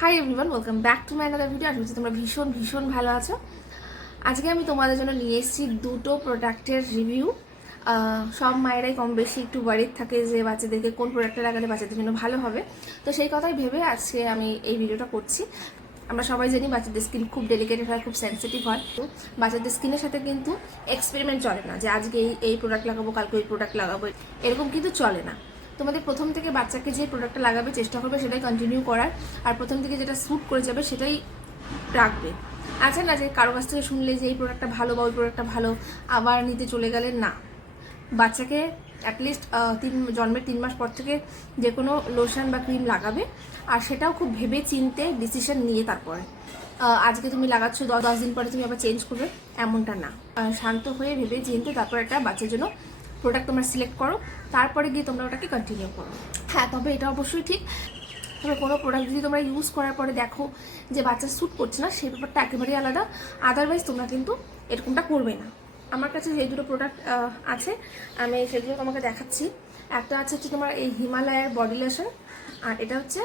High everyone, welcome back to my another video. আশা করছি তোমরা ভীষণ ভীষণ ভালো আছো। আজকে আমি তোমাদের জন্য নিয়ে এসেছি দুটো প্রোডাক্টের রিভিউ। সব মায়েরাই কম বেশি একটু ওয়ারিড থাকে যে বাচ্চাদেরকে কোন প্রোডাক্টটা লাগালে বাচ্চাদের জন্য ভালো হবে। তো সেই কথাই ভেবে আজকে আমি এই ভিডিওটা করছি। আমরা সবাই জানি বাচ্চাদের স্কিন খুব ডেলিকেটেড হয়, খুব সেন্সিটিভ হয়। বাচ্চাদের স্কিনের সাথে কিন্তু এক্সপেরিমেন্ট চলে না যে আজকে এই প্রোডাক্ট লাগাবো, কালকে এই প্রোডাক্ট লাগাবো, এরকম কিন্তু চলে না। তোমাদের প্রথম থেকে বাচ্চাকে যে প্রোডাক্টটা লাগাবে চেষ্টা করবে সেটাই কন্টিনিউ করার, আর প্রথম থেকে যেটা স্যুট করে যাবে সেটাই রাখবে। আছে না যে কারো কাছ থেকে শুনলে যে এই প্রোডাক্টটা ভালো বা ওই প্রোডাক্টটা ভালো আবার নিতে চলে গেলে না। বাচ্চাকে অ্যাটলিস্ট জন্মের 3 মাস পর থেকে যে কোনো লোশন বা ক্রিম লাগাবে, আর সেটাও খুব ভেবে চিনতে ডিসিশন নিয়ে তারপরে। আজকে তুমি লাগাচ্ছ 10 দিন পরে তুমি আবার চেঞ্জ করবে এমনটা না। শান্ত হয়ে ভেবে চিনতে তারপর একটা বাচ্চার জন্য প্রোডাক্ট তোমরা সিলেক্ট করো, তারপরে গিয়ে তোমরা ওটাকে কন্টিনিউ করো। হ্যাঁ, তবে এটা অবশ্যই ঠিক, তবে কোনো প্রোডাক্ট যদি তোমরা ইউজ করার পরে দেখো যে বাচ্চা স্যুট করছে না, সেই ব্যাপারটা একেবারেই আলাদা। আদারওয়াইজ তোমরা কিন্তু এরকমটা করবে না। আমার কাছে যে দুটো প্রোডাক্ট আছে আমি সেগুলো তোমাকে দেখাচ্ছি। একটা আছে হচ্ছে তোমার এই হিমালয়ের বডি লোশন, আর এটা হচ্ছে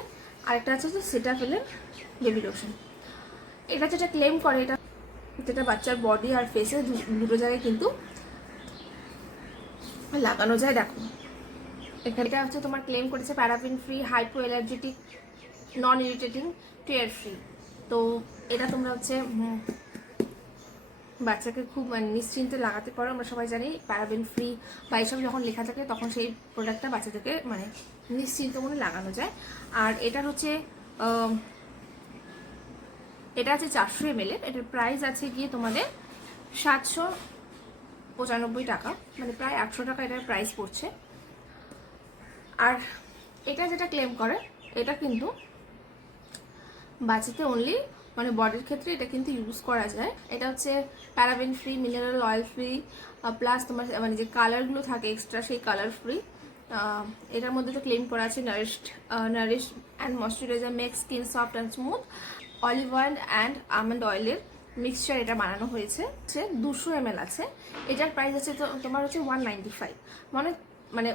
আরেকটা আছে হচ্ছে সেটাফিলের বেবি লোশন। এটা যেটা ক্লেম করে যেটা বাচ্চার বডি আর ফেসে দুটো জায়গায় কিন্তু লাগানো যায়। দেখো এখানে এটা হচ্ছে তোমার ক্লেম করেছে প্যারাফিন ফ্রি, হাইপো অ্যালার্জেটিক, নন ইরিটেটিং, টেয়ার ফ্রি। তো এটা তোমরা হচ্ছে বাচ্চাকে খুব নিশ্চিন্তে লাগাতে পারো। আমরা সবাই জানি প্যারাবেন ফ্রি বা এইসব যখন লেখা থাকে তখন সেই প্রোডাক্টটা বাচ্চাদেরকে নিশ্চিন্ত মনে লাগানো যায়। আর এটার হচ্ছে এটা আছে 400 ml। এটার প্রাইস আছে গিয়ে তোমাদের 795 টাকা, প্রায় 800 টাকা এটার প্রাইস পড়ছে। আর এটা যেটা ক্লেম করে এটা কিন্তু বাচ্চাতে অনলি বডির ক্ষেত্রে এটা কিন্তু ইউজ করা যায়। এটা হচ্ছে paraben free, mineral oil free, plus তোমার যে কালারগুলো থাকে এক্সট্রা সেই কালার ফ্রি। এটার মধ্যে তো ক্লেম করা আছে nourish and moisturiser, make skin soft and smooth, olive oil and almond অয়েলের মিক্সচার এটা বানানো হয়েছে। 200 ml আছে। এটার প্রাইস আছে তো তোমার হচ্ছে 195,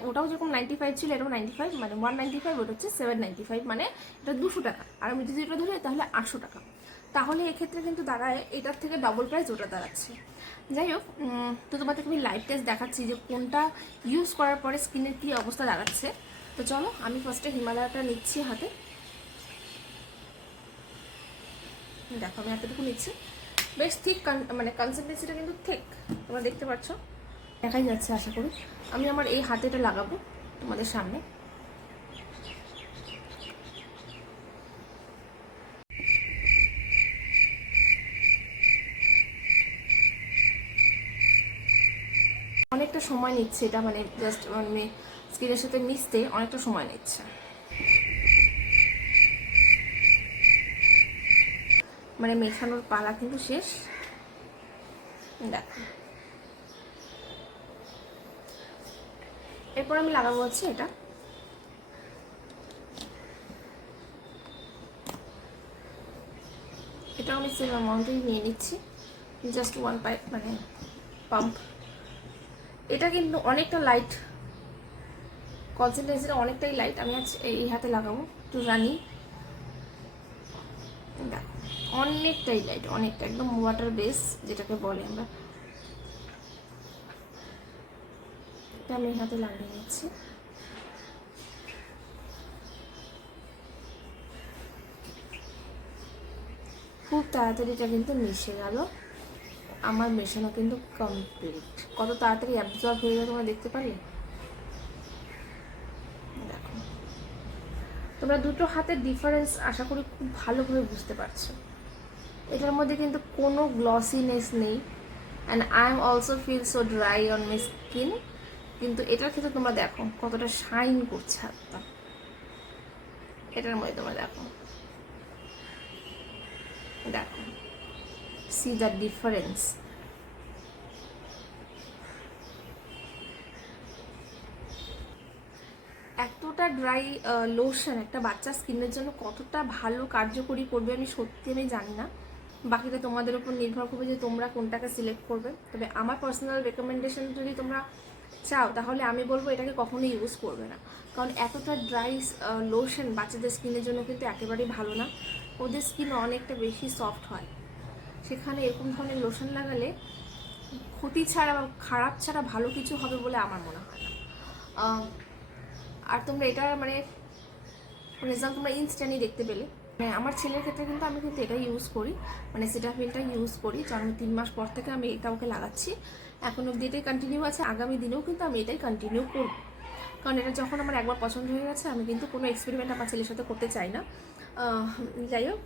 ওটাও যেরকম 95 ছিল এটাও 95, 195, ওটা হচ্ছে 795, এটা 200 টাকা। আর আমি যদি এটা ধরি তাহলে 800 টাকা। তাহলে এক্ষেত্রে কিন্তু দাঁড়ায় এটার থেকে ডবল প্রাইস ওটা দাঁড়াচ্ছে। যাই হোক, তো তোমাদেরকে আমি লাইভ টেস্ট দেখাচ্ছি যে কোনটা ইউজ করার পরে স্কিনের কী অবস্থা দাঁড়াচ্ছে। তো চলো, আমি ফার্স্টে হিমালয়টা নিচ্ছি হাতে। দেখো আমি এতটুকু নিচ্ছি, বেশ ঠিক, কনসিস্টেন্সিটা কিন্তু ঠিক, তোমরা দেখতে পাচ্ছ, দেখাই যাচ্ছে আশা করি। আমি আমার এই হাতেটা লাগাবো তোমাদের সামনে। অনেকটা সময় নিচ্ছে এটা, জাস্ট স্কিনের সাথে মিশতে অনেকটা সময় নিচ্ছে। মেশানোর পালা কিন্তু শেষ। দেখো এরপর আমি লাগাবো হচ্ছে এটা। এটাও আমি সেম অ্যামাউন্টেই নিয়ে নিচ্ছি, জাস্ট 1 পাইপ পাম্প। এটা কিন্তু অনেকটা লাইট, কনসিস্টেন্সিটা অনেকটাই লাইট। আমি আজ এই হাতে লাগাবো, একটু রানি। দেখো অনেকটাই লাইট, অনেকটা একদম ওয়াটার বেস যেটাকে বলে আমরা। এটা আমি এই হাতে লাগিয়ে নিচ্ছি। খুব তাড়াতাড়ি এটা কিন্তু মিশে গেল। আমার মেশানো কিন্তু কমপ্লিট। কত তাড়াতাড়ি অ্যাবজর্ব হয়ে গেল তোমরা দেখতে পারলে। দেখো তোমরা দুটো হাতের ডিফারেন্স আশা করি খুব ভালোভাবে বুঝতে পারছো। এটার মধ্যে কিন্তু কোনো গ্লসিনেস নেই, and I am also feel so dry on my skin. কিন্তু এটার ক্ষেত্রে তোমরা দেখো কতটা শাইন করছে হাতটা। এটার মধ্যে তোমরা দেখো দেখো সি দ্য ডিফারেন্স। এতটা ড্রাই লোশন একটা বাচ্চা স্কিনের জন্য কতটা ভালো কার্যকরী করবে আমি জানি না। বাকিটা তোমাদের উপর নির্ভর করবে যে তোমরা কোনটাকে সিলেক্ট করবে। তবে আমার পার্সোনাল রেকমেন্ডেশন যদি তোমরা চাও তাহলে আমি বলবো এটাকে কখনোই ইউজ করবে না, কারণ এতটা ড্রাই লোশন বাচ্চাদের স্কিনের জন্য কিন্তু একেবারেই ভালো না। ওদের স্কিন অনেকটা বেশি সফট হয়, সেখানে এরকম ধরনের লোশন লাগালে ক্ষতি ছাড়া বা খারাপ ছাড়া ভালো কিছু হবে বলে আমার মনে হয় না। আর তোমরা এটা মানে রেজাল্ট তোমরা ইনস্ট্যান্টই দেখতে পেলে। মানে আমার ছেলের ক্ষেত্রে কিন্তু আমি কিন্তু এটাই ইউজ করি, মানে সিটাফিলটা ইউজ করি, জন্ম 3 মাস পর থেকে আমি এটা ওকে লাগাচ্ছি। এখন অব্দি এটাই কন্টিনিউ আছে, আগামী দিনেও কিন্তু আমি এটাই কন্টিনিউ করব, কারণ এটা যখন আমার একবার পছন্দ হয়ে গেছে আমি কিন্তু কোনো এক্সপেরিমেন্ট আমার ছেলের সাথে করতে চাই না। যাই হোক,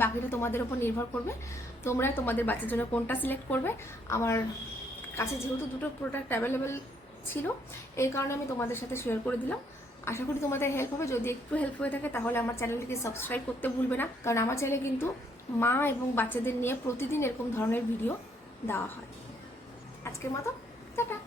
বাকিটা তোমাদের ওপর নির্ভর করবে, তোমরা তোমাদের বাচ্চার জন্য কোনটা সিলেক্ট করবে। আমার কাছে যেহেতু দুটো প্রোডাক্ট অ্যাভেলেবেল ছিল, এই কারণে আমি তোমাদের সাথে শেয়ার করে দিলাম। আশা করি তোমাদের হেল্প হবে। যদি একটু হেল্প হয়ে থাকে তাহলে আমার চ্যানেলটিকে সাবস্ক্রাইব করতে ভুলবে না, কারণ আমার চ্যানেলে কিন্তু মা এবং বাচ্চাদের নিয়ে প্রতিদিন এরকম ধরনের ভিডিও দেওয়া হয়। আজকের মতো টাটা।